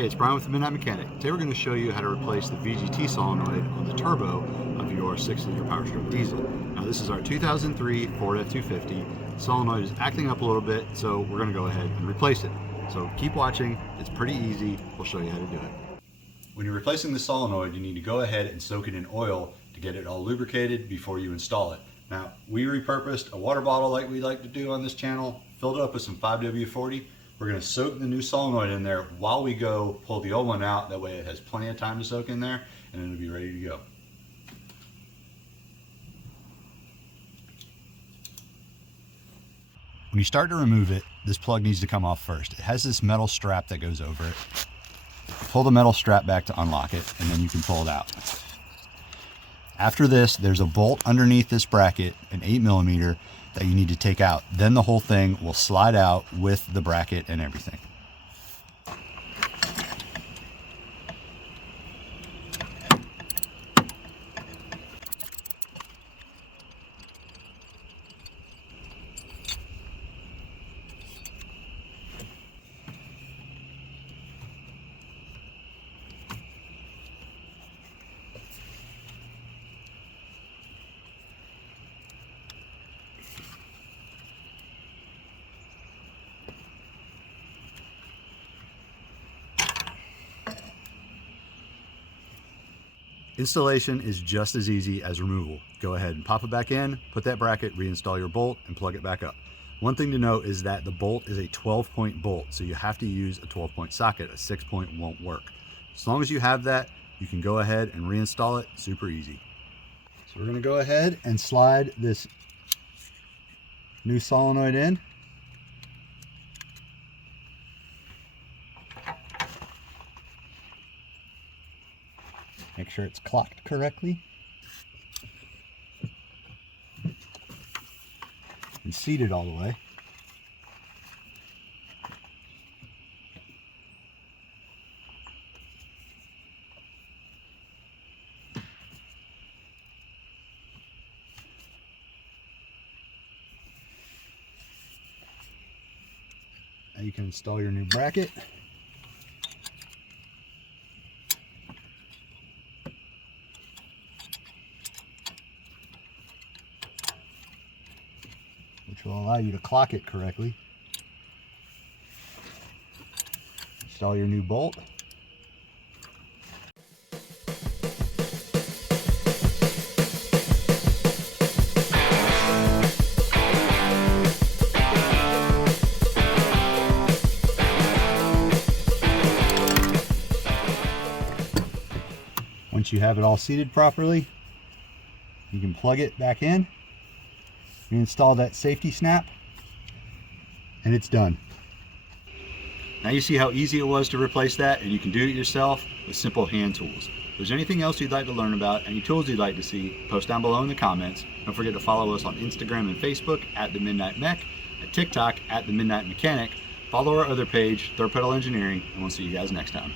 Hey, it's Brian with the Midnight Mechanic. Today we're going to show you how to replace the VGT solenoid on the turbo of your 6-liter Powerstroke diesel. Now this is our 2003 Ford F250. The solenoid is acting up a little bit, so we're going to go ahead and replace it. So keep watching, it's pretty easy, we'll show you how to do it. When you're replacing the solenoid, you need to go ahead and soak it in oil to get it all lubricated before you install it. Now, we repurposed a water bottle like we like to do on this channel, filled it up with some 5W40. We're going to soak the new solenoid in there while we go pull the old one out. That way it has plenty of time to soak in there and it'll be ready to go. When you start to remove it, this plug needs to come off first. It has this metal strap that goes over it. Pull the metal strap back to unlock it and then you can pull it out. After this, there's a bolt underneath this bracket, an 8mm, that you need to take out. Then the whole thing will slide out with the bracket and everything. Installation is just as easy as removal. Go ahead and pop it back in, put that bracket, reinstall your bolt, and plug it back up. One thing to note is that the bolt is a 12-point bolt, so you have to use a 12-point socket. A 6-point won't work. As long as you have that, you can go ahead and reinstall it super easy. So we're going to go ahead and slide this new solenoid in. Make sure it's clocked correctly and seated all the way. Now you can install your new bracket. Which will allow you to clock it correctly. Install your new bolt. Once you have it all seated properly, you can plug it back in. You install that safety snap and it's done. Now you see how easy it was to replace that, and you can do it yourself with simple hand tools. If there's anything else you'd like to learn about, any tools you'd like to see, post down below in the comments. Don't forget to follow us on Instagram and Facebook at The Midnight Mech, at TikTok at The Midnight Mechanic. Follow our other page, Third Pedal Engineering, and we'll see you guys next time.